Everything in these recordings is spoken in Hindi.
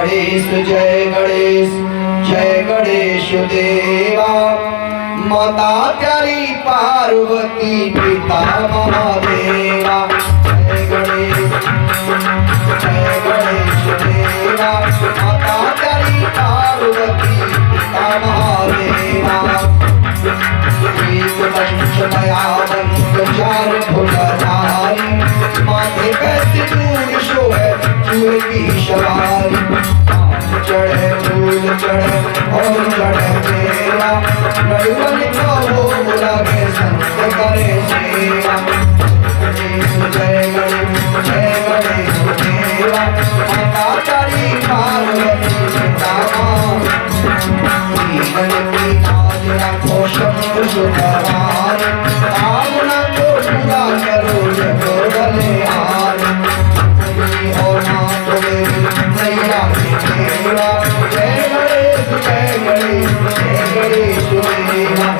गणेश जय गणेश देवा। माता प्यारी पार्वती पिता महादेवा। जय गणेश देवा। माता प्यारी पार्वती पिता महादेवा। एक पंचमया बंद चार भुजाधारी। माथे पे सिंदूर शोभे चूहे की सवारी। चढ़े फूल चढ़े और चढ़े मेरा। लड़ुअन को भोग लगे संत करे सेवा। जय गणेश देवा। माता प्यारी पार्वती पिता को शंकर सुधार। कामना को पूरा करो जब बलिहार। और नाथ मेरी नैया देवा। जय गणेश देवा।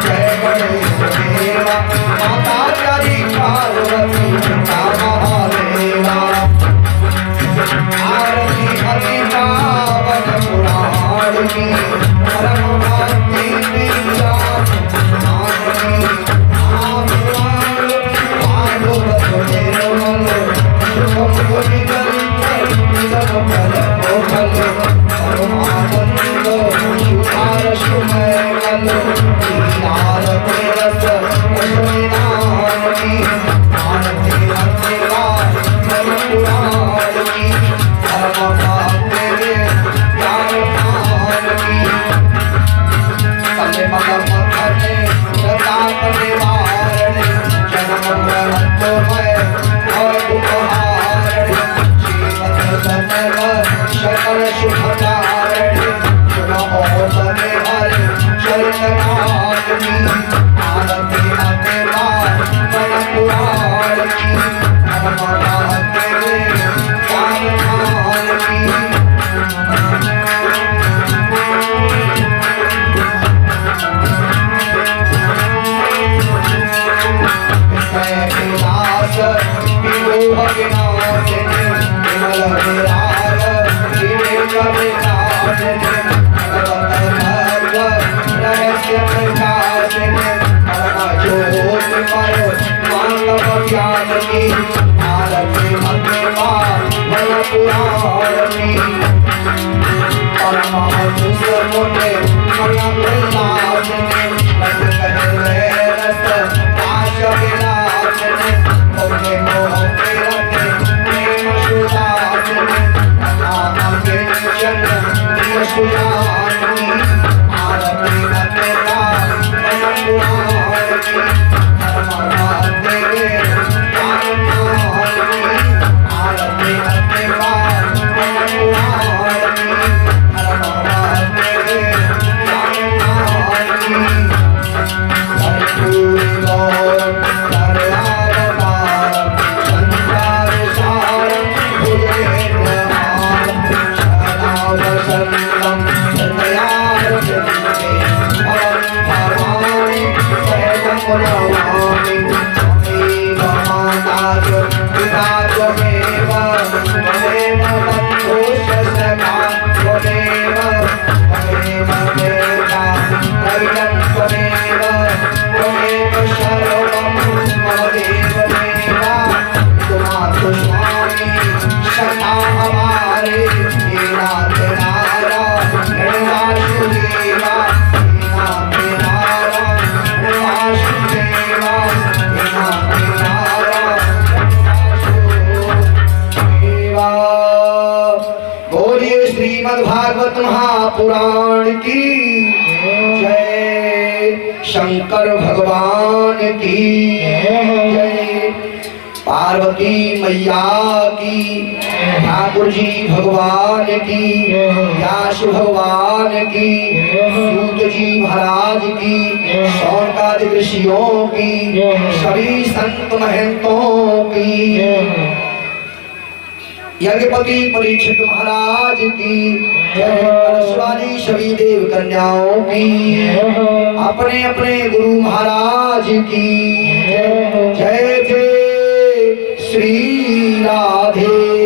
जय गणेश देवा। माता प्यारी पार्वती पिता महादेवा। आरती हरि पावन पुराण की परम भक्ति विराज। महापुराण की जय। शंकर भगवान की जय। पार्वती मैया की। ठाकुर जी भगवान की। व्यास भगवान की। सूत जी महाराज की। शौनकादि ऋषियों की। सभी संत महंतों की। यज्ञपति परीक्षित महाराज की कलशवाली सभी देव कन्याओं की। अपने अपने गुरु महाराज की जय। जय श्री राधे।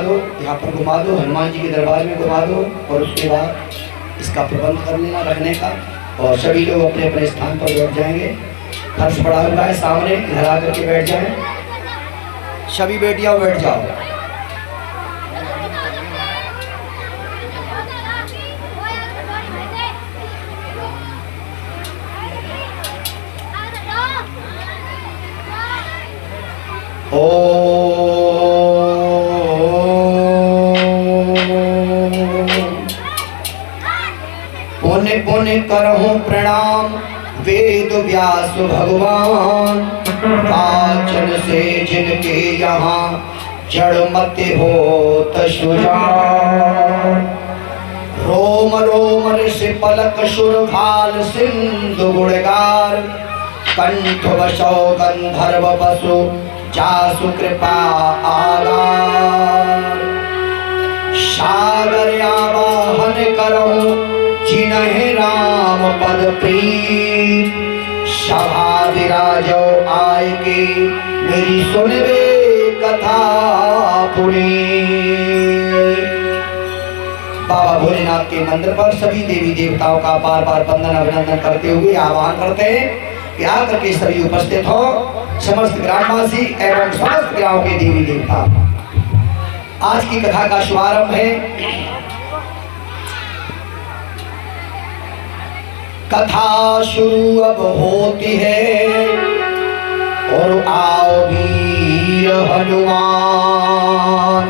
दो, यहाँ पर घुमा दो, हनुमान जी के दरबार में घुमा दो और उसके बाद इसका प्रबंध कर लेना रखने का। और सभी लोग अपने अपने स्थान पर बैठ जाएंगे। फर्श पड़ा हुआ है सामने, इधर आकर के बैठ जाएं। सभी बेटियां बैठ जाओ। पुण्य पुण्य करहूं प्रणाम वेद व्यास भगवान, पाचन से जिनके यहाँ जड़ मत हो तशुजान। रोम रोम ऋषि पलक शुरभाल सिंधु गुणगार, कंठ वशौ गंधर्व पशु जासु कृपा आगार। सागर आवाहन करहूं जिन्हें राम पद प्रीत, सभा विराजो आय के मेरी सुनवे कथा पुनीत। बाबा भोलेनाथ के मंदिर पर सभी देवी देवताओं का बार बार वंदन अभिनंदन करते हुए आह्वान करते हैं कि आकर के सभी उपस्थित हो, समस्त ग्रामवासी एवं समस्त ग्राम के देवी देवता। आज की कथा का शुभारंभ है। कथा शुरू अब होती है और आओ वीर हनुमान,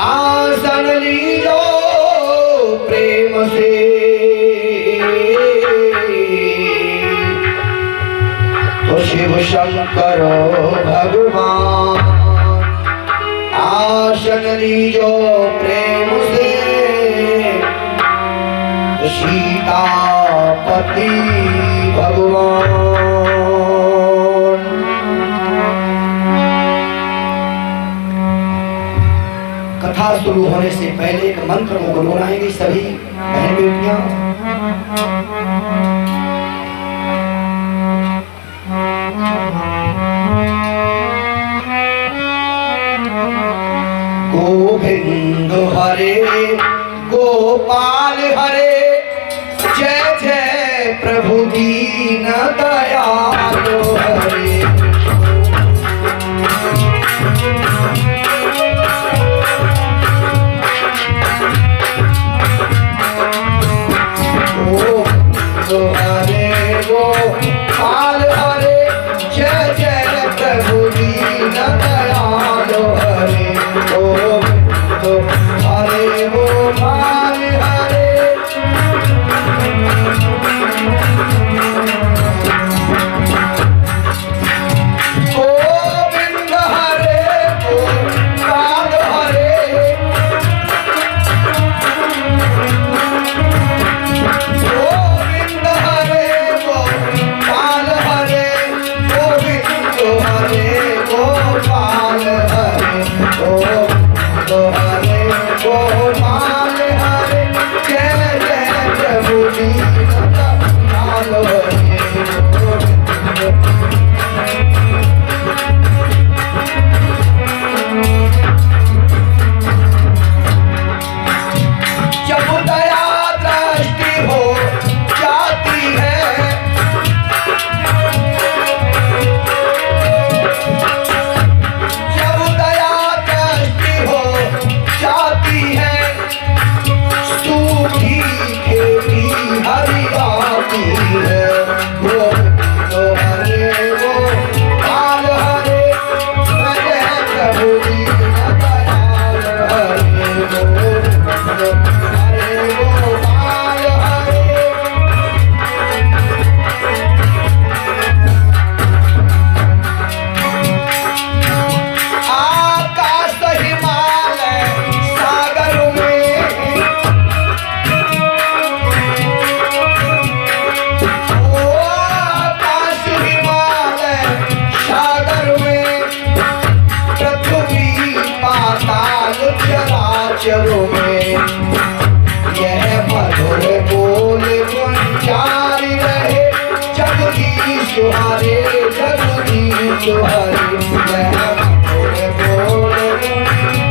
आसन लीजो प्रेम से, तो शिव शंकर भगवान। आसन लीजो प्रेम से, सीतापति भगवान। कथा शुरू होने से पहले एक मंत्र को गुनगुनाएंगी सभी बहन बेटियां। गोविंद हरे गोपाल हरे, जय जय प्रभु दीन दयालु हरे। गोविंद हरे गोपाल हरे, जय जय प्रभु दीन दयालु हरे। गोविंद हरे गोपाल हरे,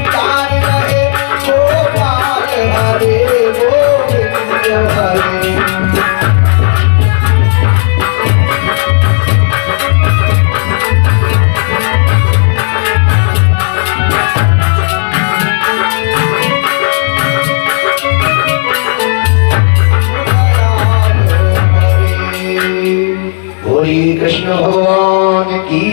तुम्हारी कृष्ण भगवान की।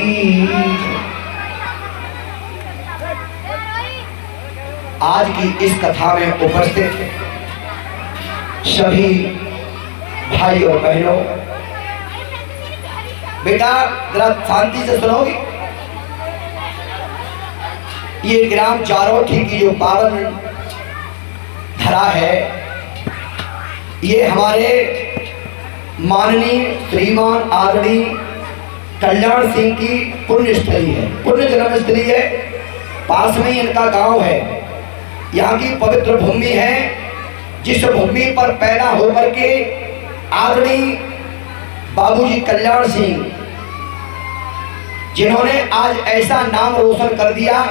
आज की इस कथा में उपस्थित सभी भाई और बहनों, बेटा जरा शांति से सुनोगे। ये ग्राम जारोठी की जो पावन धरा है, ये हमारे माननीय श्रीमान आदरणीय कल्याण सिंह की पुण्य स्थली है, पुण्य जन्म स्थली है। पास में ही इनका गांव है। यहाँ की पवित्र भूमि है, जिस भूमि पर पैदा होकर के आदरणीय बाबूजी कल्याण सिंह, जिन्होंने आज ऐसा नाम रोशन कर दिया,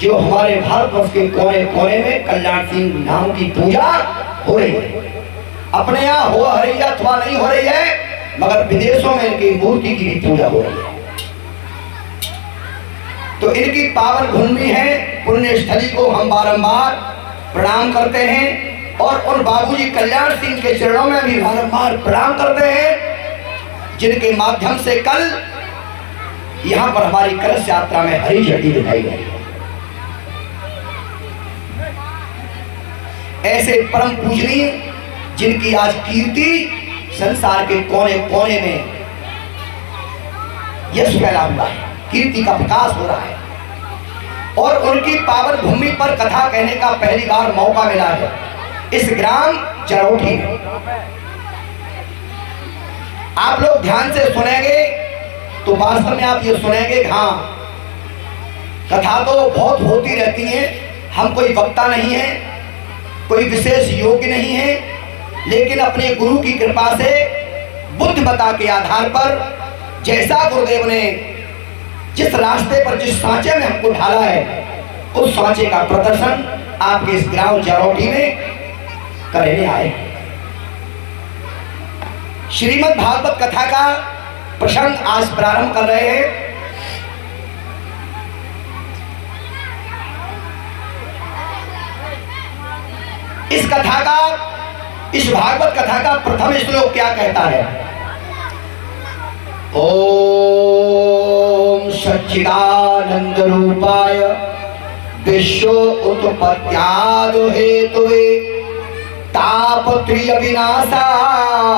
जो हमारे भारतवर्ष के कोने कोने में कल्याण सिंह नाम की पूजा हो रही है। अपने यहाँ हो रही है अथवा नहीं हो रही है, मगर विदेशों में इनकी मूर्ति की भी पूजा हो रही है। तो इनकी पावन भूमि है, पुण्य स्थली को हम बारंबार प्रणाम करते हैं और उन बाबूजी कल्याण सिंह के चरणों में भी बारंबार प्रणाम करते हैं, जिनके माध्यम से कल यहाँ पर हमारी कलश यात्रा में हरी झंडी दिखाई गई। ऐसे परम पूजनीय जिनकी आज कीर्ति संसार के कोने कोने में यश फैला हुआ है, कीर्ति का प्रकाश हो रहा है, और उनकी पावन भूमि पर कथा कहने का पहली बार मौका मिला है इस ग्राम जारोठी में। आप लोग ध्यान से सुनेंगे तो वास्तव में आप ये सुनेंगे, हाँ कथा तो बहुत होती रहती है, हम कोई वक्ता नहीं है, कोई विशेष योग्य नहीं है, लेकिन अपने गुरु की कृपा से बुद्धिमता के आधार पर जैसा गुरुदेव ने जिस रास्ते पर जिस सांचे में हमको ढाला है, उस सांचे का प्रदर्शन आपके इस ग्राम जारोठी में करने आए। श्रीमद् भागवत कथा का प्रसंग आज प्रारंभ कर रहे हैं। इस कथा का, इस भागवत कथा का प्रथम श्लोक क्या कहता है? ओम सच्चिदानंद रूपाय विश्व उत्पत्त्यादि हेतुवे तापत्रय विनाशाय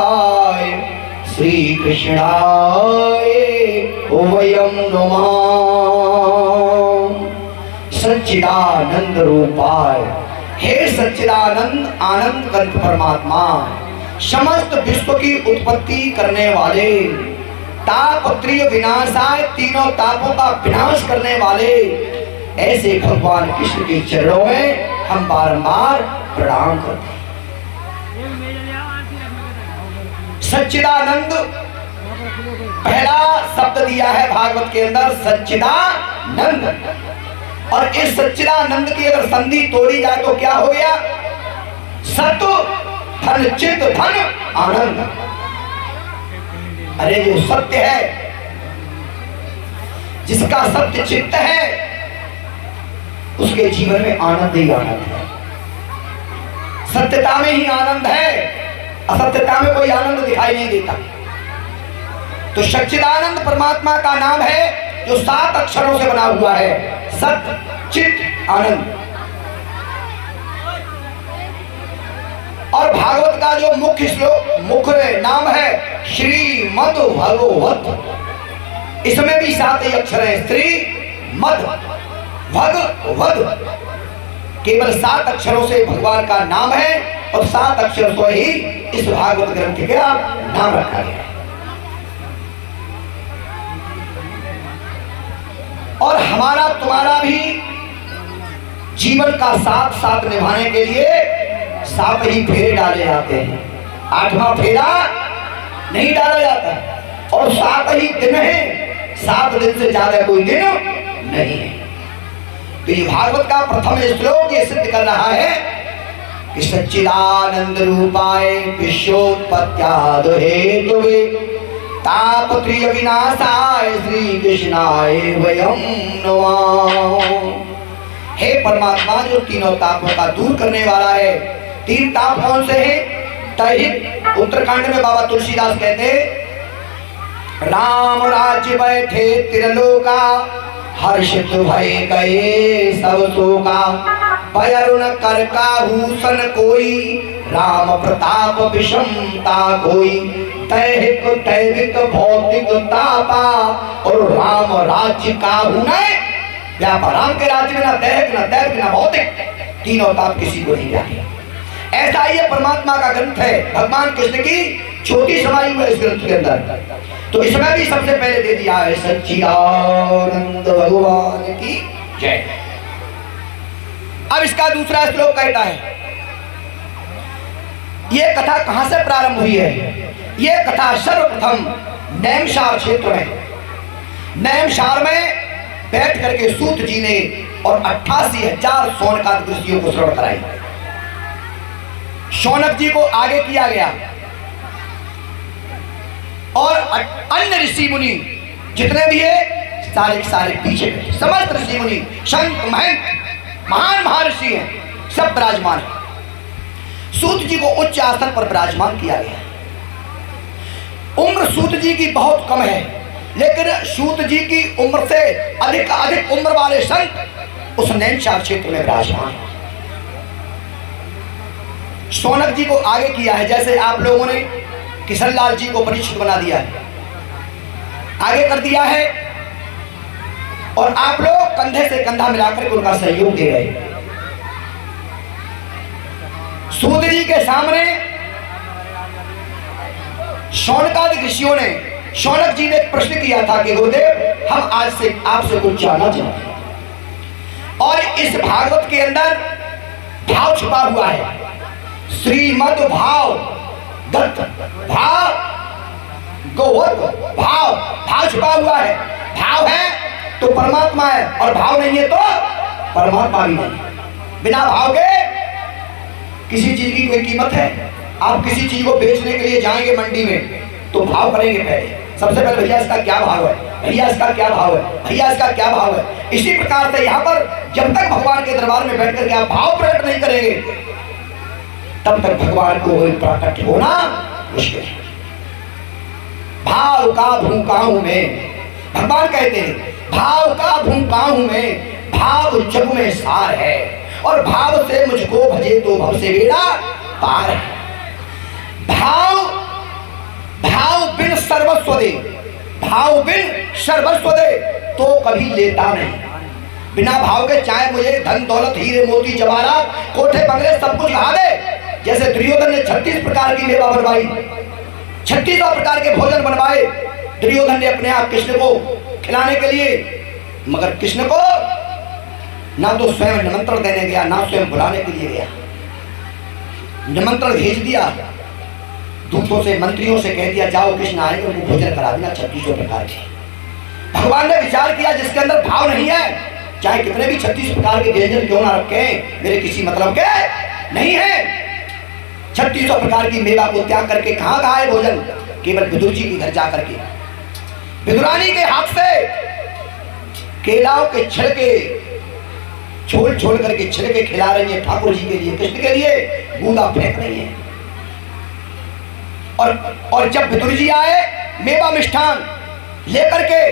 श्री कृष्णाय वयं नमः। सच्चिदानंद रूपाय, हे सच्चिदानंद आनंद कंठ परमात्मा, समस्त विश्व की उत्पत्ति करने वाले, तापत्रय विनाशाय, तीनों तापों का विनाश करने वाले ऐसे भगवान कृष्ण के चरणों में हम बारंबार प्रणाम करते हैं। सच्चिदानंद पहला शब्द दिया है भागवत के अंदर, सच्चिदानंद, और इस सच्चिदानंद की अगर संधि तोड़ी जाए तो क्या हो गया? सत धन चित धन आनंद। अरे जो सत्य है, जिसका सत्य चित्त है, उसके जीवन में आनंद ही आनंद है। सत्यता में ही आनंद है, असत्यता में कोई आनंद दिखाई नहीं देता। तो सच्चिदानंद परमात्मा का नाम है जो 7 अक्षरों से बना हुआ है, सत चित आनंद। और भागवत का जो मुख्य श्लोक, मुख्य नाम है श्रीमद् भागवत। इसमें भी 7 ही अक्षर हैं, श्री मद भगवत। केवल 7 अक्षरों से भगवान का नाम है और 7 अक्षर से ही इस भागवत ग्रंथ का नाम रखा गया है। और हमारा तुम्हारा भी जीवन का साथ साथ निभाने के लिए 7 ही फेरे डाले जाते हैं, 8वां फेरा नहीं डाला जाता। और 7 ही दिन है, 7 दिन से ज्यादा कोई दिन नहीं है। तो ये भागवत का प्रथम श्लोक ये सिद्ध कर रहा है कि सच्चिदानंद रूपाय विश्वोत्पत्त्यादि हेतुवे तापत्रय विनाशाय श्री कृष्णाय वयं नमः। हे परमात्मा जो तीनों तापों का दूर करने वाला है। तीन ताप कौन से हैं? दैहिक उत्तराखंड में बाबा तुलसीदास कहते राम राज्य बैठे त्रिलोका हर्षित भय गए सब शोका पयरुण कर काहूषण कोई राम प्रताप विषमता कोई दैहिक दैविक भौतिक तापा और राम राज्य काहू नहीं व्यापा। राम के राज्य में ना दैहिक ना दैविक ना भौतिक तीनों ताप किसी को नहीं जाते। ऐसा ही परमात्मा का ग्रंथ है। भगवान कृष्ण की छोटी समाई हुई इस ग्रंथ के अंदर। तो इसमें भी सबसे पहले दे दिया है सच्चिदानंद भगवान की जय। अब इसका दूसरा श्लोक कहता है, ये कथा कहां से प्रारंभ हुई है? ये कथा सर्वप्रथम नैमशार क्षेत्र में, नैमशार में बैठ करके सूत जी ने और 88,000 शौनकादिक ऋषियों को श्रवण कराई। शौनक जी को आगे किया गया और अन्य ऋषि मुनि जितने भी है सारे सारे पीछे बैठे। समस्त ऋषि मुनि संत महंत महान महर्षि हैं, सब विराजमान है। सूत जी को उच्च आसन पर विराजमान किया गया। उम्र सूत जी की बहुत कम है, लेकिन सूत जी की उम्र से अधिक उम्र वाले संत उस नैनशार क्षेत्र में विराजमान है। शौनक जी को आगे किया है, जैसे आप लोगों ने किशनलाल जी को परीक्षित बना दिया है, आगे कर दिया है, और आप लोग कंधे से कंधा मिलाकर के उनका सहयोग दे रहे। सूत जी के सामने शौनकादिक ऋषियों ने, शौनक जी ने एक प्रश्न किया था कि गुरुदेव हम आज से आपसे कुछ जानना चाहते हैं। और इस भागवत के अंदर भाव छुपा हुआ है, श्रीमद भाव दत्त भाव गोवत भाव, भाव छुपा हुआ है। भाव है तो परमात्मा है, और भाव नहीं है तो परमात्मा भी नहीं। बिना भाव के किसी चीज की कोई कीमत है? आप किसी चीज को बेचने के लिए जाएंगे मंडी में तो भाव करेंगे पहले, सबसे पहले भैया इसका क्या भाव है, भैया इसका क्या भाव है, भैया इसका क्या भाव है। इसी प्रकार से यहाँ पर जब तक भगवान के दरबार में बैठ करके आप भाव प्रकट नहीं करेंगे तब तक भगवान को प्रकट होना मुश्किल है। भाव का भूखा हूं मैं, भगवान कहते हैं भाव का भूखा हूं मैं, भाव जग में सार है, और भाव से मुझको भजे तो भव से बेड़ा पार है। भाव भाव बिन सर्वस्व दे, भाव बिन सर्वस्व दे तो कभी लेता नहीं। बिना भाव के चाहे मुझे धन दौलत हीरे मोती जवाहरात कोठे बंगले सब कुछ कहा दे। जैसे दुर्योधन ने 36 प्रकार की मेवा बनवाई, 36 प्रकार के भोजन बनवाए दुर्योधन ने अपने आप कृष्ण को खिलाने के लिए, मगर कृष्ण को ना तो स्वयं निमंत्रण देने गया ना स्वयं बुलाने के लिए गया। निमंत्रण भेज दिया, दूतों से मंत्रियों से कह दिया जाओ कृष्ण आएंगे उनको भोजन करा देना 36 प्रकार के। भगवान ने विचार किया जिसके अंदर भाव नहीं है, चाहे कितने भी 36 प्रकार के व्यंजन क्यों ना रखे, मेरे किसी मतलब के नहीं है। 36 प्रकार की मेवा को त्याग करके कहाँ खाए भोजन? केवल विदुर जी के घर जाकर के विदुरानी के हाथ से केलाओं के छिलके छोड़ छोड़ करके छिलके खिला रही है ठाकुर जी के लिए, कृष्ण के लिए बूंदा फेंक रही है। और जब विदुर जी आए मेवा मिष्ठान लेकर के,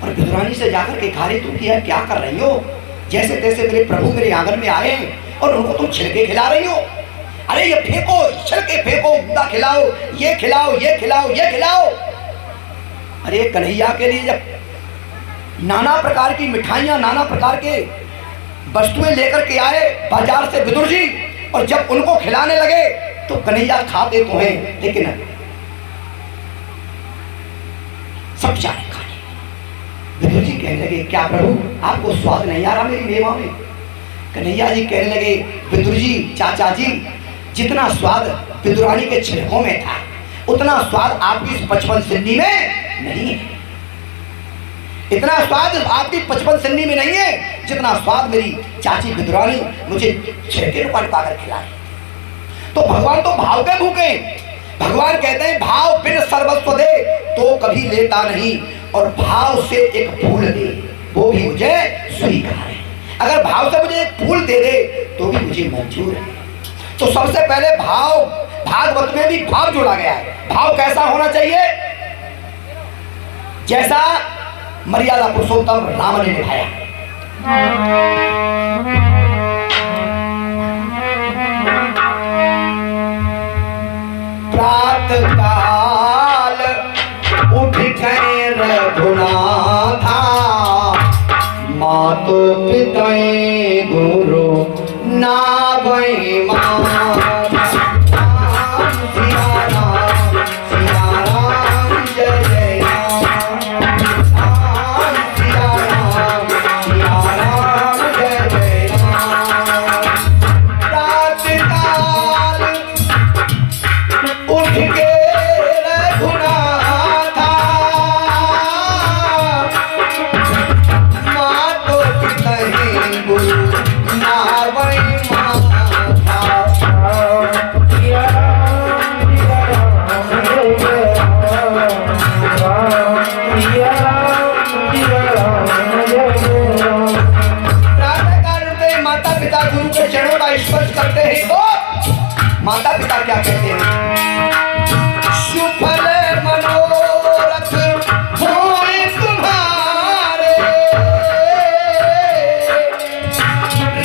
और विदुरानी से जाकर के खा रही, तुम किया क्या कर रही हो? जैसे तैसे मेरे प्रभु मेरे आंगन में आए हैं और उनको तुम छिलके खिला रही हो। अरे ये फेंको, छिलके फेंको, बूंदा खिलाओ, ये खिलाओ, ये खिलाओ, ये खिलाओ। अरे कन्हैया के लिए जब नाना प्रकार की मिठाइयां, नाना प्रकार के वस्तुएं लेकर के आए बाजार से विदुर जी, और जब उनको खिलाने लगे तो कन्हैया खाते तो हैं लेकिन सब जाने खाने। विदुर जी कहने लगे क्या प्रभु आपको स्वाद नहीं आ रहा मेरी मेवा में? कन्हैया जी कहने लगे विदुर जी, चाचा जी, जितना स्वाद विदुरानी के छिलकों में था उतना स्वाद आपकी इस 55 सिन्नी में नहीं है। इतना स्वाद आपकी 55 सन्नी में नहीं है जितना स्वाद मेरी चाची विद्रानी मुझे 6 रुपये पाकर खिलाए। तो भगवान तो भाव के भूखे। भगवान कहते हैं भाव बिन सर्वस्व दे तो कभी लेता नहीं, और भाव से एक फूल दे वो भी मुझे स्वीकार है। अगर भाव से मुझे एक फूल दे दे तो भी मुझे मंजूर है। तो सबसे पहले भाव, भागवत में भी भाव जोड़ा गया है। भाव कैसा होना चाहिए? जैसा मर्यादा पुरुषोत्तम राम ने निभाया। प्रातः काल उठ गए रघुनाथा, मातो पिता गुरु नावै माता। सिया राम जय जय राम, सिया राम जय जय राम। रात काल उठ के रघुनाथा, मातो पिता गुरु नावै माता। माता पिता गुरु के चरणों का स्पर्श करते हैं तो माता पिता क्या कहते हैं? सुफल मनोरथ होए तुम्हारे,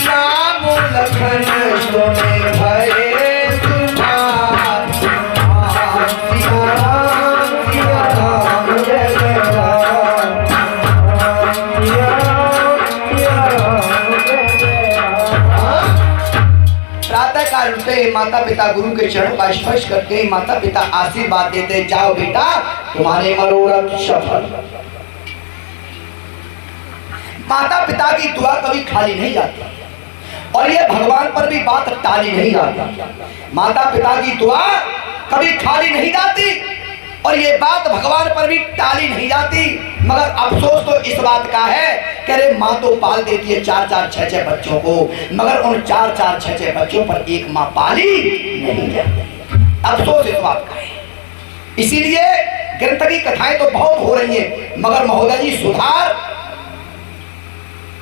राम लखन सोने भये तुम्हारे। सिया राम जय जय राम, प्रातः काल उठते माता पिता गुरु के चरणों का स्पर्श करके माता पिता आशीर्वाद देते, जाओ बेटा तुम्हारे मनोरथ सफल। माता पिता की दुआ कभी खाली नहीं जाती, और ये भगवान पर भी बात टाली नहीं जाती। माता पिता की दुआ कभी खाली नहीं जाती, और ये बात भगवान पर भी टाली नहीं जाती। मगर अफसोस तो इस बात का है कि अरे माँ तो पाल देती है 4-4, 6-6 बच्चों को, मगर उन 4-4, 6-6 बच्चों पर एक माँ पाली नहीं जाती। अफसोस इस बात का है। इसीलिए ग्रंथ की कथाएं तो बहुत हो रही हैं, मगर महोदय जी सुधार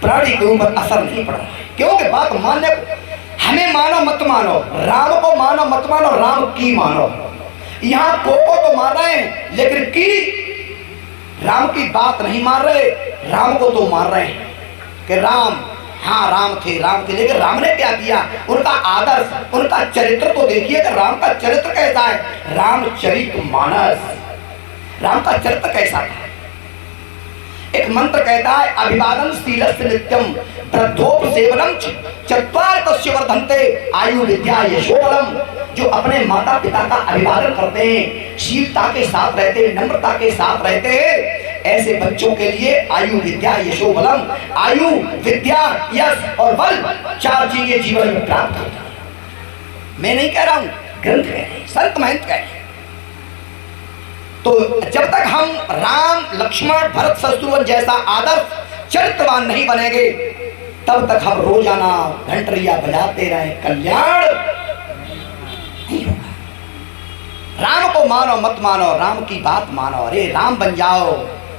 प्राणी के ऊपर असर नहीं पड़ रहा है। क्योंकि बात मानने, हमें मानो मत मानो, राम को मानो मत मानो, राम की मानो। यहाँ को तो मान रहे हैं, लेकिन की राम की बात नहीं मान रहे। राम को तो मान रहे हैं कि राम, हाँ राम थे, लेकिन राम ने क्या किया? उनका आदर्श, उनका चरित्र तो देखिए कि राम का चरित्र कैसा है। रामचरितमानस, राम का चरित्र कैसा था? एक मंत्र कहता है अभिवादन शीलस्य नित्यम वृद्धोपसेवनम चत्वार तस्य वर्धन्ते आयु विद्या यशोबलम। जो अपने माता पिता का अभिवादन करते हैं, शीलता के साथ रहते हैं, नम्रता के साथ रहते हैं, ऐसे बच्चों के लिए आयु विद्या यशोबलम, आयु विद्या यश और बल 4 चीजें जीवन में प्राप्त होती हैं। मैं नहीं कह रहा हूं, ग्रंथ कह रहे हैं, संत महंत कह रहे हैं। तो जब तक हम राम लक्ष्मण भरत शत्रुघ्न जैसा आदर्श चरित्रवान नहीं बनेंगे, तब तक हम रोजाना घंटरिया बजाते रहे, कल्याण नहीं होगा। राम को मानो मत मानो, राम की बात मानो। अरे राम बन जाओ,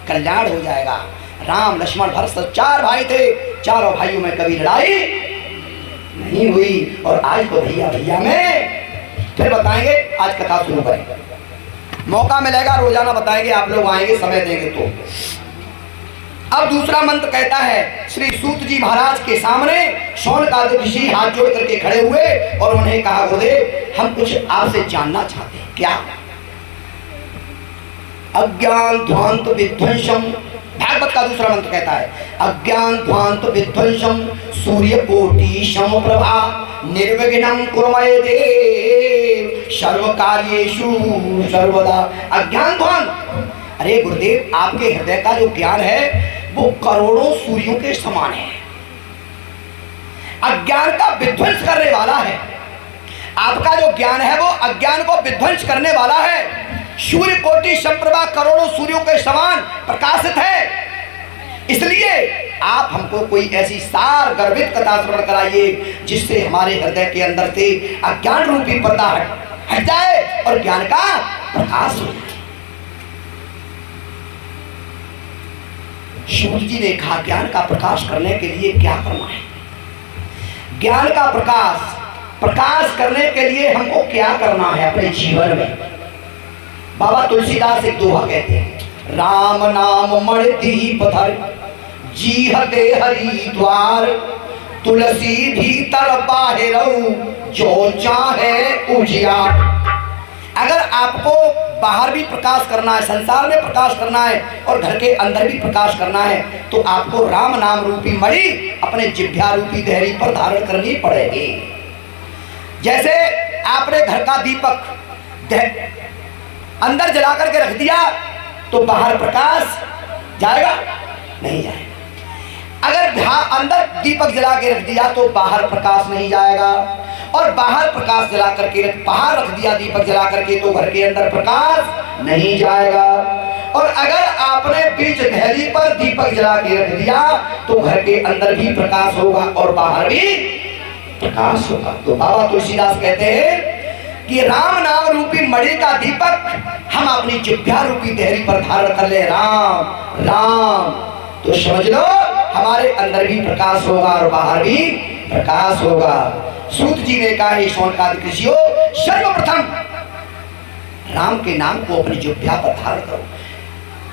कल्याण हो जाएगा। राम लक्ष्मण भरत 4 भाई थे, चारों भाइयों में कभी लड़ाई नहीं हुई। और आज तो भैया भैया में फिर बताएंगे। आज कथा शुरू करेंगे, मौका मिलेगा रोजाना बताएंगे, आप लोग आएंगे समय देंगे तो। अब दूसरा मंत्र कहता है, श्री सूत जी महाराज के सामने शौनकादि ऋषि हाथ जोड़ करके खड़े हुए और उन्हें कहा, गुरुदेव हम कुछ आपसे जानना चाहते हैं। क्या? अज्ञान ध्वांत विध्वंसम, भागवत का दूसरा मंत्र कहता है, अज्ञान ध्वांत विध्वंसम सूर्य कोटि समप्रभा निर्विघ्नं कुर्मये देव सर्व कार्येषु सर्वदा। अज्ञान ध्वांत, अरे गुरुदेव आपके हृदय का जो ज्ञान है वो करोड़ों सूर्यों के समान है, अज्ञान का विध्वंस करने वाला है। आपका जो ज्ञान है वो अज्ञान को विध्वंस करने वाला है। सूर्य कोटि संप्रभा करोड़ों सूर्यों के समान प्रकाशित है, इसलिए आप हमको कोई ऐसी सार गर्भित कथा श्रवण कराइए जिससे हमारे हृदय के अंदर से अज्ञान रूपी पर्दा हट जाए और ज्ञान का प्रकाश हो जाए। सूत जी ने कहा ज्ञान का प्रकाश करने के लिए क्या करना है? ज्ञान का प्रकाश करने के लिए हमको क्या करना है अपने जीवन में? बाबा तुलसीदास एक दोहा कहते हैं, राम नाम मण दीप धर जीहते हरि द्वार, तुलसी भीतर बाहिरऊ जो चाहे उजियार। अगर आपको बाहर भी प्रकाश करना है, संसार में प्रकाश करना है और घर के अंदर भी प्रकाश करना है, तो आपको राम नाम रूपी मणि अपने जिह्वा रूपी देहरी पर धारण करनी पड़ेगी। जैसे आपने घर का दीपक अंदर जला करके रख दिया तो बाहर प्रकाश जाएगा? नहीं जाएगा। अगर अंदर दीपक जला के रख दिया तो बाहर प्रकाश नहीं जाएगा, और बाहर प्रकाश जला करके बाहर रख दिया दीपक जला करके तो घर के अंदर प्रकाश नहीं जाएगा। और अगर आपने बीच धैर्य पर दीपक जला के रख दिया तो घर के अंदर भी प्रकाश होगा और बाहर भी प्रकाश होगा। तो बाबा तुलसीदास कहते हैं कि राम नाम रूपी मणि का दीपक हम अपनी जिह्वा रूपी देहरी पर धारण कर ले, राम राम, तो समझ लो हमारे अंदर भी प्रकाश होगा और बाहर भी प्रकाश होगा। सूत जी ने कहा, हे शौनकादिक ऋषियों, सर्वप्रथम राम के नाम को अपनी जिह्वा पर धारण करो,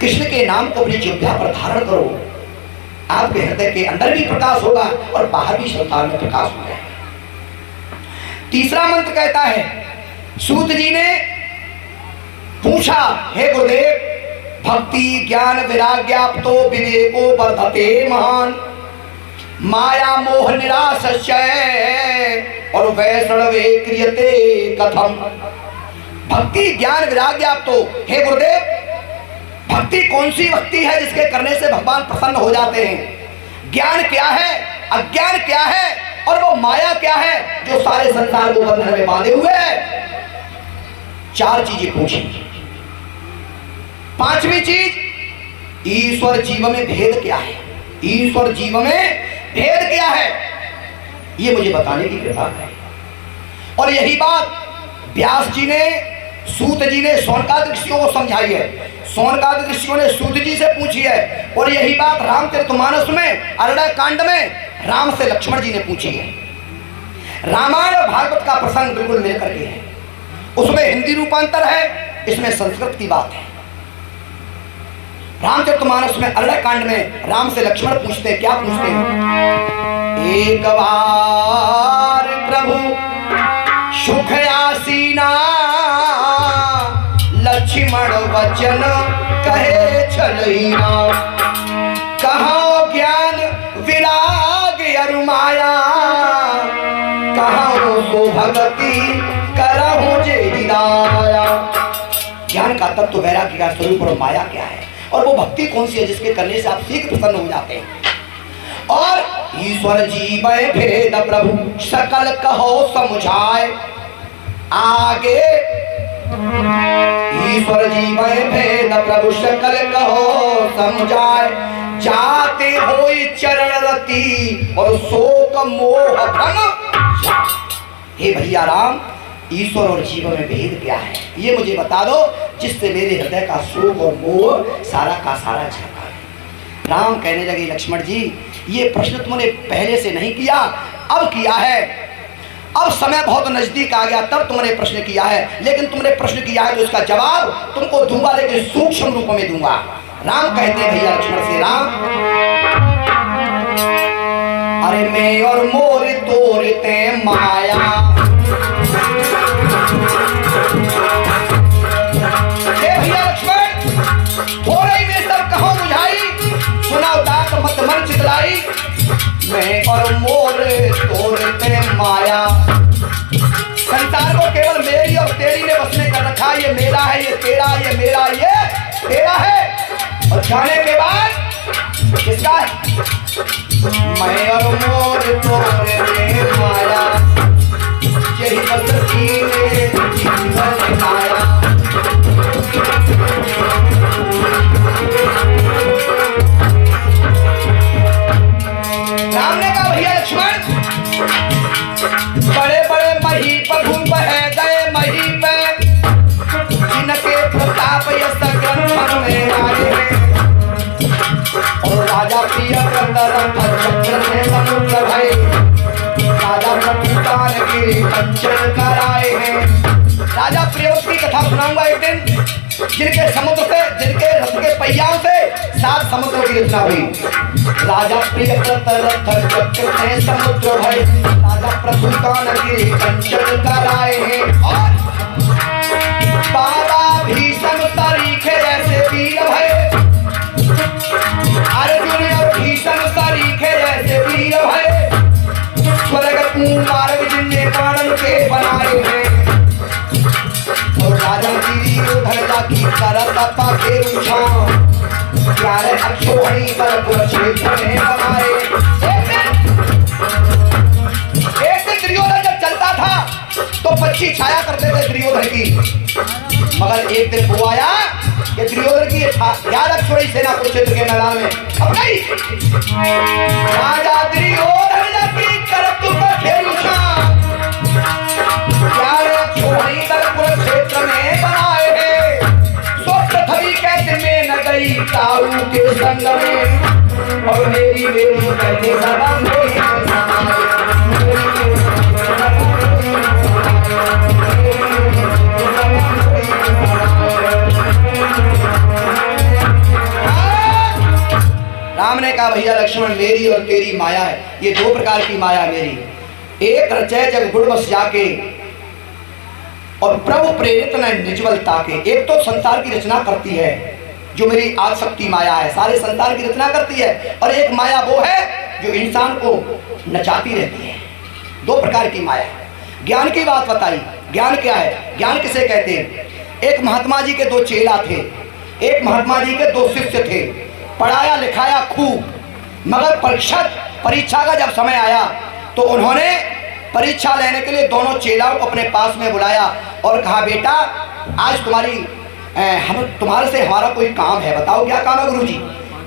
कृष्ण के नाम को अपनी जिह्वा पर धारण करो, आपके हृदय के अंदर भी प्रकाश होगा और बाहर भी संसार में प्रकाश हो जाएगा। तीसरा मंत्र कहता है, सूत जी ने पूछा, हे गुरुदेव, भक्ति ज्ञान वैराग्याप्तो विवेको वर्धते महान, माया मोह निराशय और वैष्णवे क्रियते कथम। भक्ति ज्ञान वैराग्याप्तो, हे गुरुदेव, भक्ति कौन सी भक्ति है जिसके करने से भगवान प्रसन्न हो जाते हैं? ज्ञान क्या है, अज्ञान क्या है, और वो माया क्या है जो सारे संसार को बंधन में बांधे हुए है? चार चीजें पूछी। पांचवी चीज, ईश्वर जीव में भेद क्या है? ईश्वर जीव में भेद क्या है, ये मुझे बताने की कृपा है। और यही बात व्यास जी ने, सूत जी ने शौनकादिक ऋषियों को समझाई है, शौनकादिक ऋषियों ने सूत जी से पूछी है, और यही बात रामचरितमानस में अरण्य कांड में राम से लक्ष्मण जी ने पूछी है। रामायण और भागवत का प्रसंग बिल्कुल मिलकर के है, उसमें हिंदी रूपांतर है, इसमें संस्कृत की बात है। रामचरितमानस में अरण्य कांड में राम से लक्ष्मण पूछते हैं, क्या पूछते हैं? एक बार प्रभु सुख आसीना, लक्ष्मण वचन कहे चलईना, कहाँ ज्ञान विराग अरुमाया, कहाँ सो भगति करहु जे हिदाया। ज्ञान का तत्व, वैराग्य का स्वरूप और माया क्या है, और वो भक्ति कौन सी है जिसके करने से आप शीघ्र प्रसन्न हो जाते हैं। और ईश्वर जीव भेद प्रभु सकल कहो समझाए, आगे ईश्वर जीव भेद प्रभु सकल कहो समझाए, जाते होई चरण रति और शोक मोह भ्रम। हे भैया राम, ईश्वर और जीव में भेद क्या है ये मुझे बता दो, जिससे मेरे हृदय का शोक और मोह सारा का सारा झड़का है। राम कहने लगे, लक्ष्मण जी, ये प्रश्न तुमने पहले से नहीं किया, अब किया है, अब समय बहुत नजदीक आ गया तब तुमने प्रश्न किया है, लेकिन तुमने प्रश्न किया है तो इसका जवाब तुमको दूंगा, लेकिन सूक्ष्म रूप में दूंगा। राम कहते हैं भैया लक्ष्मण से, राम अरे मैं और मोर तोरते माया, भैया लक्ष्मण थोड़े ही में सब कहो बुझाई, सुनाओ दात मत मन चितलाई, मैं और मोर तोरते माया। संसार को केवल मेरी और तेरी ने बस में कर रखा, ये मेरा है, ये तेरा, ये मेरा, ये तेरा है, और जाने के बाद किसका है? मैं और मोर तोरते माया, यही बस जीवन आया। कंचन कराए हैं। राजा प्रियव्रत की कथा सुनाऊंगा एक दिन, जिनके समुद्र से, जिनके रथ के पहियाओं से 7 समुद्रों की रचना हुई। राजा प्रियव्रत रथ चक्र में समुद्र भय, राजा प्रसूतान की कंचन कराए हैं। और बाबा भीषम सरीखे जैसे वीर भय, अर्जुन और भीषम सरीखे जैसे वीर भय, स्वर्ग कुमार जिनने प्राण के बनाए हैं। और राजा दुर्योधन की करत पाके रूठा, प्यारे अक्षोहिणी पर कुरुक्षेत्र में बनाए। एक दिन दुर्योधन जब चलता था तो पक्षी छाया करते थे दुर्योधन की, मगर एक दिन वो आया कि दुर्योधन की याद अक्षोहिणी सेना कुरुक्षेत्र के मैदान में अब नहीं। राजा दुर्योधन की करत पाके रूठा, प्यारे अक्षोहिणी पर कुरुक्षेत्र में बनाए हैं। सो पृथ्वी के दिन में न गई ताऊ के संग में, और मेरी मेरी कहते सबम राम ने कहा भैया लक्ष्मण, मेरी और तेरी माया है, ये 2 प्रकार की माया मेरी। एक रचय जग गुण बस जाके, और प्रभु प्रेरित न निजवलता के। एक तो संसार की रचना करती है जो मेरी आसक्ति माया है, सारे संसार की रचना करती है, और एक माया वो है जो इंसान को नचाती रहती है। 2 प्रकार की माया। ज्ञान की बात बताई, ज्ञान क्या है, ज्ञान किसे कहते हैं? एक महात्मा जी के 2 चेला थे, एक महात्मा जी के 2 शिष्य थे, पढ़ाया लिखाया खूब, मगर परीक्षा का जब समय आया तो उन्होंने परीक्षा लेने के लिए दोनों चेलाओं को अपने पास में बुलाया और कहा, बेटा आज तुम्हारे से हमारा कोई काम है, बताओ क्या काम है गुरुजी?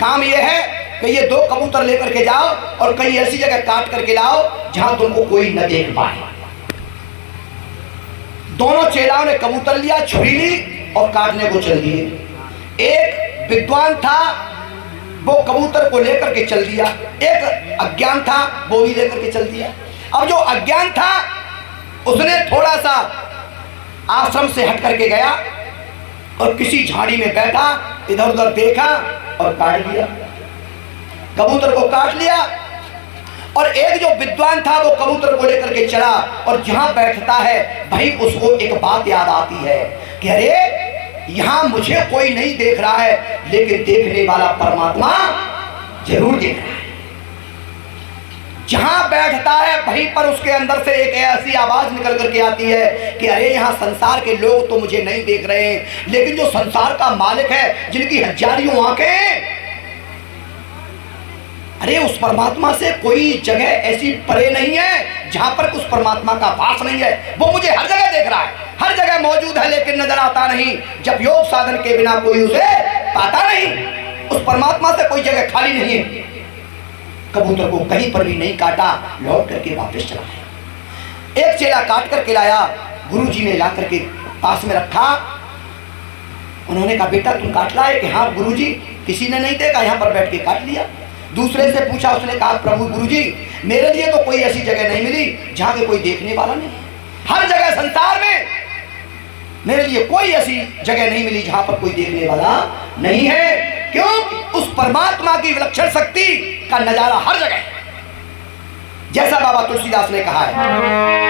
काम ये है कि ये 2 कबूतर लेकर के जाओ और कहीं ऐसी जगह काट करके लाओ जहां तुमको कोई न देख पाए। दोनों चेलाओं ने कबूतर लिया, छुरी ली और काटने को चल दिए। एक विद्वान था, वो कबूतर को लेकर के चल दिया, एक अज्ञान था, वो भी लेकर के चल दिया। अब जो अज्ञान था उसने थोड़ा सा आश्रम से हट करके गया और किसी झाड़ी में बैठा, इधर उधर देखा और काट दिया, कबूतर को काट लिया। और एक जो विद्वान था वो कबूतर को लेकर के चला, और जहां बैठता है भाई उसको एक बात याद आती है कि अरे यहां मुझे कोई नहीं देख रहा है, लेकिन देखने वाला परमात्मा जरूर देख रहा है। जहां बैठता है वहीं पर उसके अंदर से एक ऐसी आवाज निकल करके आती है कि अरे यहाँ संसार के लोग तो मुझे नहीं देख रहे हैं, लेकिन जो संसार का मालिक है, जिनकी हजारियों आंखें, अरे उस परमात्मा से कोई जगह ऐसी परे नहीं है जहां पर उस परमात्मा का वास नहीं है। वो मुझे हर जगह देख रहा है, हर जगह मौजूद है, लेकिन नजर आता नहीं। जब योग साधन के बिना कोई उसे पाता नहीं, उस परमात्मा से कोई जगह खाली नहीं है। कबूतर को कहीं पर भी नहीं काटा, लौट करके वापस चला गया। एक चेला काट करके लाया, गुरुजी ने ला करके पास में रखा। उन्होंने कहा, बेटा तुम काट लाए? कि हाँ गुरुजी, किसी ने नहीं देखा, यहाँ पर बैठ के काट लिया। दूसरे से पूछा, उसने कहा, प्रभु गुरुजी मेरे लिए तो कोई ऐसी जगह नहीं मिली जहाँ के कोई देखने वाला नहीं। हर जगह संसार में मेरे लिए कोई ऐसी जगह नहीं मिली जहाँ पर कोई देखने वाला नहीं है। क्यों? उस परमात्मा की विलक्षण शक्ति का नजारा हर जगह, जैसा बाबा तुलसीदास ने कहा है।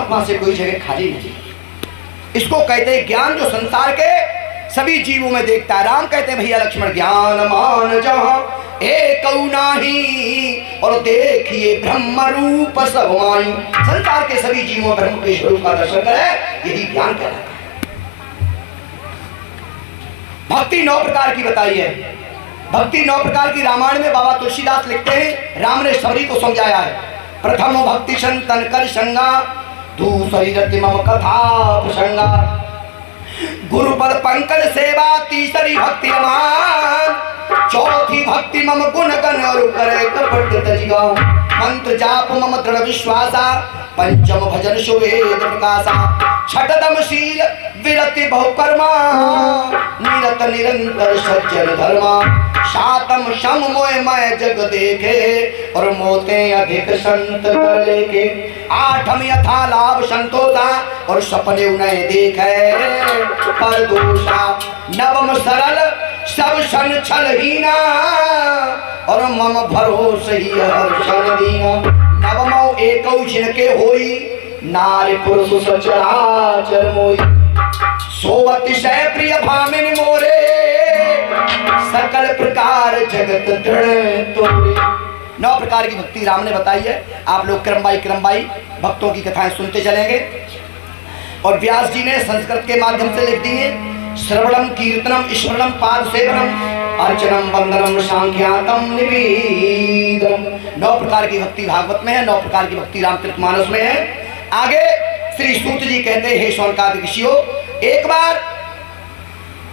परमात्मा से कोई जगह खाली नहीं। इसको कहते हैं ज्ञान, जो संसार के सभी जीवों में देखता है। राम कहते हैं भैया लक्ष्मण ज्ञान मान जहाँ एक नाही और देखिए ब्रह्म रूप सब माई। संसार के सभी जीवों ब्रह्म के स्वरूप का दर्शन करे, यही ज्ञान कहलाता है। भक्ति 9 प्रकार की बताई है। भक्ति 9 प्रकार की रामायण में बाबा तुलसीदास लिखते हैं, राम ने सबरी को समझाया है। प्रथम भक्ति संतन कर संगा, दूसरी रति मम कथा प्रसंगा, गुरु पद पंकज सेवा, तीसरी भक्ति अमान, चौथी भक्ति मम गुण गण और करे कपट तजिगा, मंत्र जाप मम दृढ़ विश्वासा, पंचम भजन सुवेद प्रकाशा, छठदम शील विरति बहुकर्मा, निरत निरंतर सज्जन धर्मा, सातम सम मोय मय जग देखे और मोते अधिक संत कर लेके, आठम यथा लाभ संतोषा और सपने उन्हें देखे पर दोषा, नवम सरल सब सन छलहीना और मम भरोस ही हर्षण दीना, नवमो एकौ जिनके होई नारी पुरुष सचराचर मोई, सो अतिशय प्रिय भामिन मोरे सकल प्रकार जगत दृढ़ तोरे। 9 प्रकार की भक्ति राम ने बताई है। आप लोग क्रम बाई भक्तों की कथाएं सुनते चलेंगे। और व्यास जी ने संस्कृत के माध्यम से लिख दी है। श्रवणम कीर्तनम स्मरणम पाद सेवनम अर्चनम वंदनम सांख्यातम निवेदनम। 9 प्रकार की भक्ति भागवत में है, 9 प्रकार की भक्ति रामचरितमानस में है। आगे श्री सूत जी कहते हैं, हे शौनकादिक ऋषियों, एक बार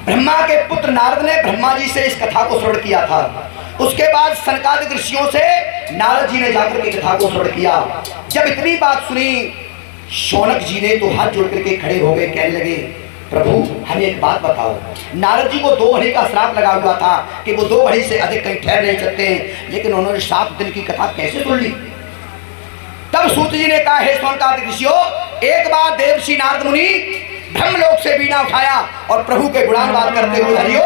ब्रह्मा के पुत्र नारद ने ब्रह्मा जी से इस कथा को श्रवण किया था। उसके बाद सनकादिक ऋषियों से नारद जी ने जाकर के कथा को श्रवण किया। जब इतनी बात सुनी, शौनक जी ने तो हाथ जोड़ करके खड़े हो गए, कहने लगे, प्रभु हमें एक बात बताओ। नारद जी को 2 घड़ी का श्राप लगा हुआ था कि वो 2 घड़ी से अधिक कहीं ठहर नहीं सकते, लेकिन उन्होंने 7 दिन की कथा कैसे सुन ली। तब सूत जी ने कहा, हे शौनकादिक ऋषियों, एक बार देवर्षि नारद मुनि ब्रह्मलोक से बीड़ा उठाया और प्रभु के गुणानुवाद करते हुए हरिओम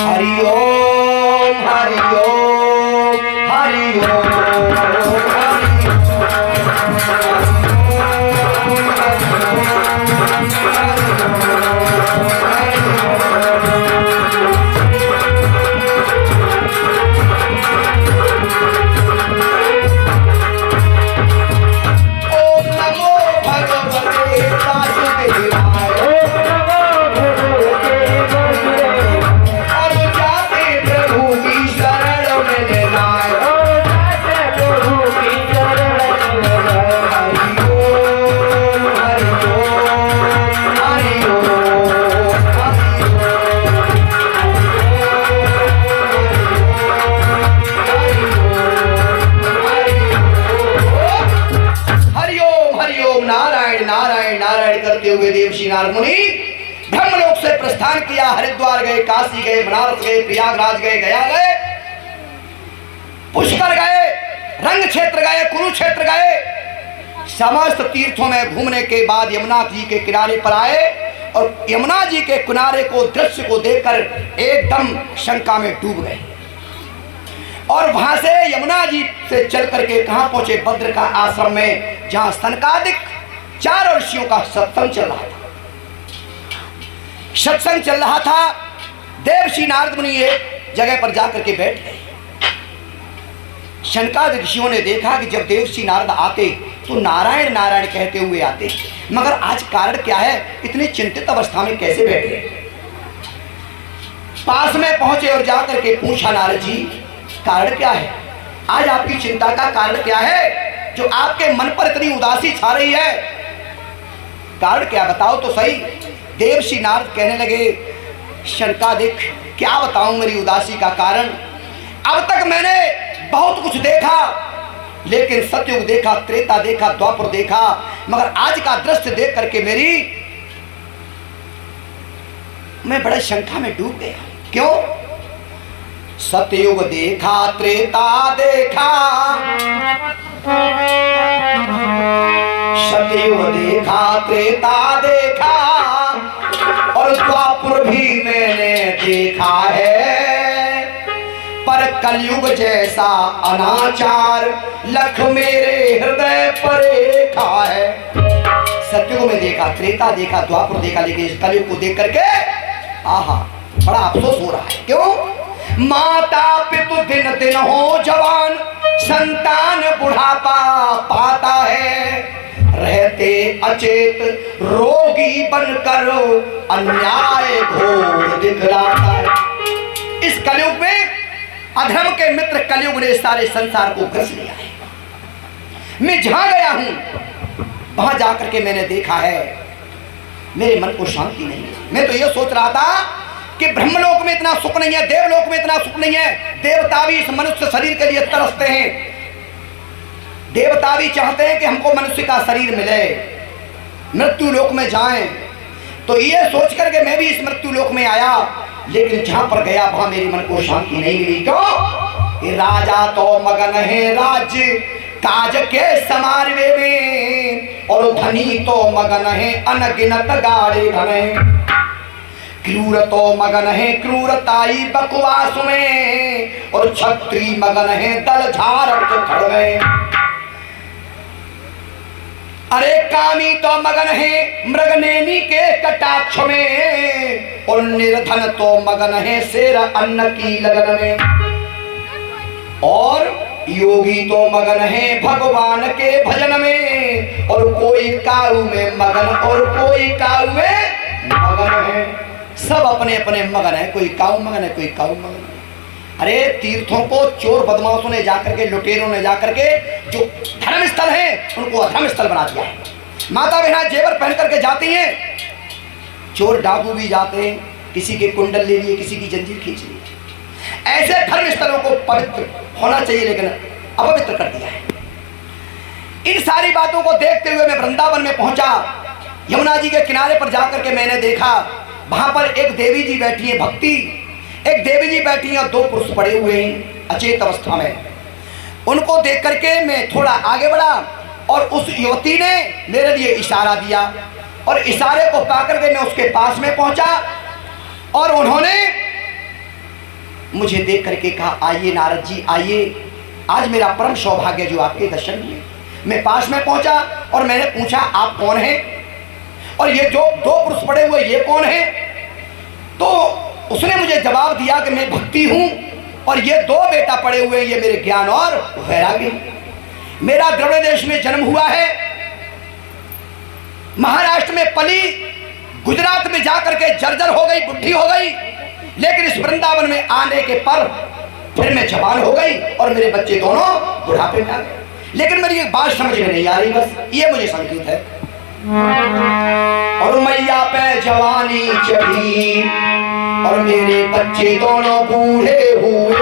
हरिओम हरिओम हरिओम नारद मुनि ब्रह्मलोक से प्रस्थान किया। हरिद्वार गए, काशी गए, बनारस गए, प्रयागराज गए, गया गए, पुष्कर गए, रंग क्षेत्र गए, कुरुक्षेत्र गए। समस्त तीर्थों में घूमने के बाद यमुना जी के किनारे पर आए और यमुना जी के किनारे को दृश्य को देखकर एकदम शंका में डूब गए। और वहां से यमुना जी से चल करके कहां पहुंचे? भद्र का आश्रम में, जहां सनकादिक 4 ऋषियों का सत्संग चल रहा था। सत्संग चल रहा था, देवर्षि नारद मुनि एक जगह पर जाकर के बैठ गए। सनकादिक ऋषियों ने देखा कि जब देवर्षि नारद आते तो नारायण नारायण कहते हुए आते, मगर आज कारण क्या है, इतनी चिंतित अवस्था में कैसे बैठे? पास में पहुंचे और जाकर के पूछा, नारद जी कारण क्या है? आज आपकी चिंता का कारण क्या है जो आपके मन पर इतनी उदासी छा रही है? कारण क्या, बताओ तो सही। देवर्षि नारद कहने लगे, शनकादिक क्या बताऊं मेरी उदासी का कारण। अब तक मैंने बहुत कुछ देखा, लेकिन सतयुग देखा, त्रेता देखा, द्वापर देखा, मगर आज का दृश्य देख करके मैं बड़े शंका में डूब गया। क्यों? सतयुग देखा, त्रेता देखा, सतयुग देखा, त्रेता देखा और द्वापर भी मैंने देखा है, पर कलयुग जैसा अनाचार लख मेरे हृदय पर रेखा है। देखा, त्रेता देखा, द्वापर देखा, लेकिन इस कलयुग को देख करके आहा बड़ा अफसोस हो रहा है। क्यों? माता पितु दिन दिन हो जवान, संतान बुढ़ापा पाता है, रहते अचेत रोगी बनकर अन्याय घोर दिखलाता है। इस कलयुग में अधर्म के मित्र कलयुग ने सारे संसार को ग्रस लिया है। मैं जहां गया हूं वहां जाकर के मैंने देखा है मेरे मन को शांति नहीं है। मैं तो ये सोच रहा था कि ब्रह्मलोक में इतना सुख नहीं है, देवलोक में इतना सुख नहीं है। देवता भी इस मनुष्य शरीर के लिए तरसते हैं, देवता भी चाहते हैं कि हमको मनुष्य का शरीर मिले, मृत्यु लोक में जाएं। तो ये सोच करके मैं भी इस मृत्यु लोक में आया, लेकिन जहां पर गया वहां मेरे मन को शांति नहीं मिली। क्यों? राजा तो मगन है राज्य काज के समारवे में, और धनी तो मगन है अनगिनत गाड़े धने, क्रूर तो मगन है क्रूरताई बकवास में, और छत्री मगन है दल झारक खड़ में। अरे कामी तो मगन है मृगनेनी के कटाक्ष में, और निर्धन तो मगन है शेर अन्न की लगन में, और योगी तो मगन है भगवान के भजन में, और कोई काऊ में मगन और कोई काऊ में मगन है। सब अपने अपने मगन है, कोई काऊ मगन है, कोई काऊ मगन है। अरे तीर्थों को चोर बदमाशों ने जाकर के, लुटेरों ने जाकर के जो धर्म स्थल है उनको अधर्म स्थल बना दिया है। माता बहना जेवर पहन करके जाती हैं, चोर डाकू भी जाते हैं, किसी के कुंडल ले लिए, किसी की जंजीर खींच ली। ऐसे धर्म स्थलों को पवित्र होना चाहिए, लेकिन अपवित्र कर दिया है। इन सारी बातों को देखते हुए मैं वृंदावन में पहुंचा। यमुना जी के किनारे पर जाकर के मैंने देखा वहां पर एक देवी जी बैठी है, भक्ति एक देवी जी बैठी है और दो पुरुष पड़े हुए हैं अचेत अवस्था में। उनको देख करके मैं थोड़ा आगे बढ़ा और उस युवती ने मेरे लिए इशारा दिया, और इशारे को पाकर के मैं उसके पास में पहुंचा, और उन्होंने मुझे देख करके कहा, आइए नारद जी आइए, आज मेरा परम सौभाग्य जो आपके दर्शन हुए। मैं पास में पहुंचा और मैंने पूछा आप कौन हैं, और ये जो दो पुरुष पड़े हुए ये कौन है? तो उसने मुझे जवाब दिया कि मैं भक्ति हूं, और ये दो बेटा पड़े हुए ये मेरे ज्ञान और वैराग्य। मेरा द्रविड़ देश में जन्म हुआ है, महाराष्ट्र में पली, गुजरात में जाकर के जर्जर हो गई, बुढ़ी हो गई, लेकिन इस वृंदावन में आने के पर फिर मैं जवान हो गई और मेरे बच्चे दोनों बुढ़ापे में आ गए। लेकिन मेरी एक बात समझ में नहीं आ रही, बस ये मुझे संकेत है। और मैया पे जवानी चढ़ी और मेरे बच्चे दोनों बूढ़े हुए।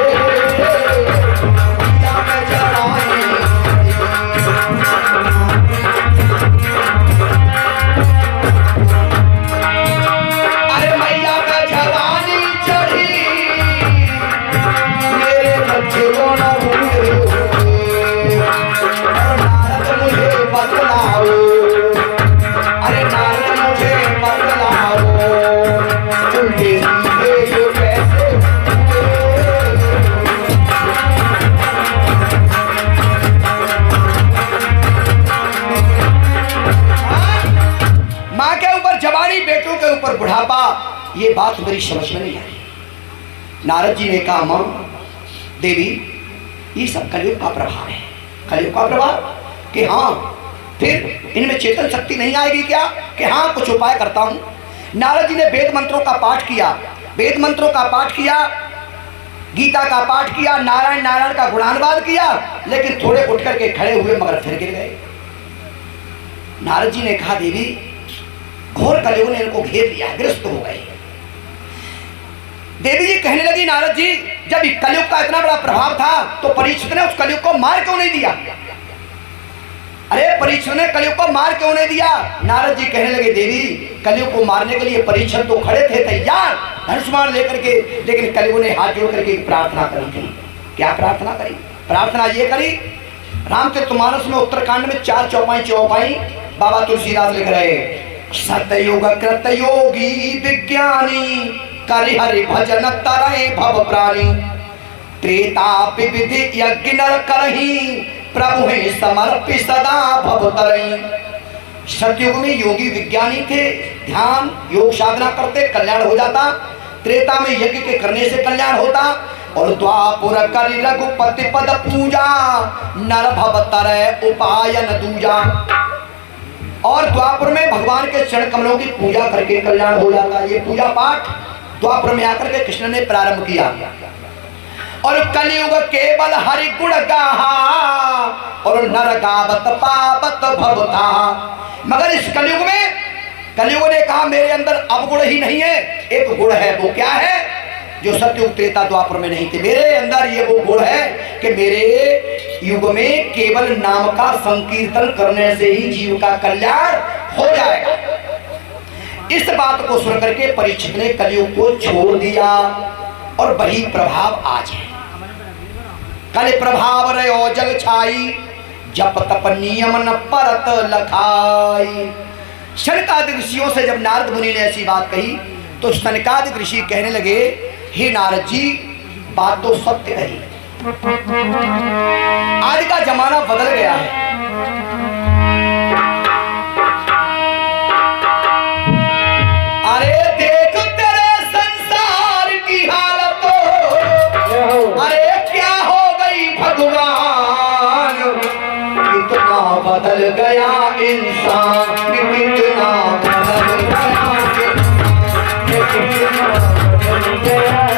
अरे मैया पे जवानी चढ़ी मेरे बच्चे दोनों बूढ़े हुए। और नारद मुझे बतलाओ, अरे नारद मुझे बतलाओ, उल्टे सीधे ये कैसे माँ के ऊपर जवानी, बेटों के ऊपर बुढ़ापा, ये बात मेरी समझ में नहीं आई। नारद जी ने कहा, माँ देवी ये सब कलयुग का प्रभाव है। कलयुग का प्रभाव कि हाँ, फिर इनमें चेतन शक्ति नहीं आएगी क्या? कि हाँ कुछ उपाय करता हूँ। नारद जी ने वेद मंत्रों का पाठ किया, वेद मंत्रों का पाठ किया, गीता का पाठ किया, नारायण नारायण का गुणानुवाद किया, लेकिन थोड़े उठ करके खड़े हुए मगर फिर गिर गए। नारद जी ने कहा, देवी घोर कलयुग ने इनको घेर लिया, ग्रस्त हो गए। देवी जी कहने लगी, नारद जी जब कलयुग का इतना बड़ा प्रभाव था तो परीक्षित ने उस कलयुग को मार क्यों नहीं दिया? अरे परीक्षित ने कलयुग को मार क्यों नहीं दिया? नारद जी कहने लगे, देवी कलयुग को मारने के लिए परीक्षित तो खड़े थे तैयार धनुष्मान लेकर के, लेकिन कलयुग ने हाथ जोड़ करके प्रार्थना करी थी। क्या प्रार्थना करी? प्रार्थना ये करी, रामचरितमानस में उत्तरकांड में 4 चौपाई बाबा तुलसीदास लिख रहे, सतयुग कृतयोगी विज्ञानी करि हरि भजन तरहि भव प्राणी, त्रेता विविधि यज्ञ नर करहि प्रभु समर्पि सदा भव तरहि, सतयुग में योगी विज्ञानी थे, ध्यान योग साधना करते, कल्याण हो जाता। त्रेता में यज्ञ के करने से कल्याण होता। और द्वापुर करि रघुपति पद पूजा, नर भव तरय उपायन दूजा। और द्वापुर में भगवान के चरण कमलों की पूजा करके कल्याण हो जाता। ये पूजा पाठ द्वापुर में आकर के कृष्ण ने प्रारंभ किया। और कलयुग केवल हरि गुण गाहा, और नर गावत पावत भवता। मगर इस कलयुग में कलयुग ने कहा मेरे अंदर अवगुण ही नहीं है, एक गुण है। वो क्या है? जो सतयुग त्रेता द्वापर में नहीं थे। मेरे अंदर ये वो गुण है कि मेरे युग में केवल नाम का संकीर्तन करने से ही जीव का कल्याण हो जाएगा। इस बात को सुन करके परीक्षित ने कलयुग को छोड़ दिया। और वही प्रभाव आज है। कल प्रभाव रहो जग छाई, जप तप नियम न परत लखाई। सनकादिक ऋषियों से जब नारद मुनि ने ऐसी बात कही तो सनकादिक ऋषि कहने लगे, हे नारद जी, बात तो सत्य कही। आज का जमाना बदल गया है। अरे देख तेरे संसार की हालत, अरे क्या हो गई भगवान, कितना बदल गया इंसान, कितना बदल गया, कितना बदल गया।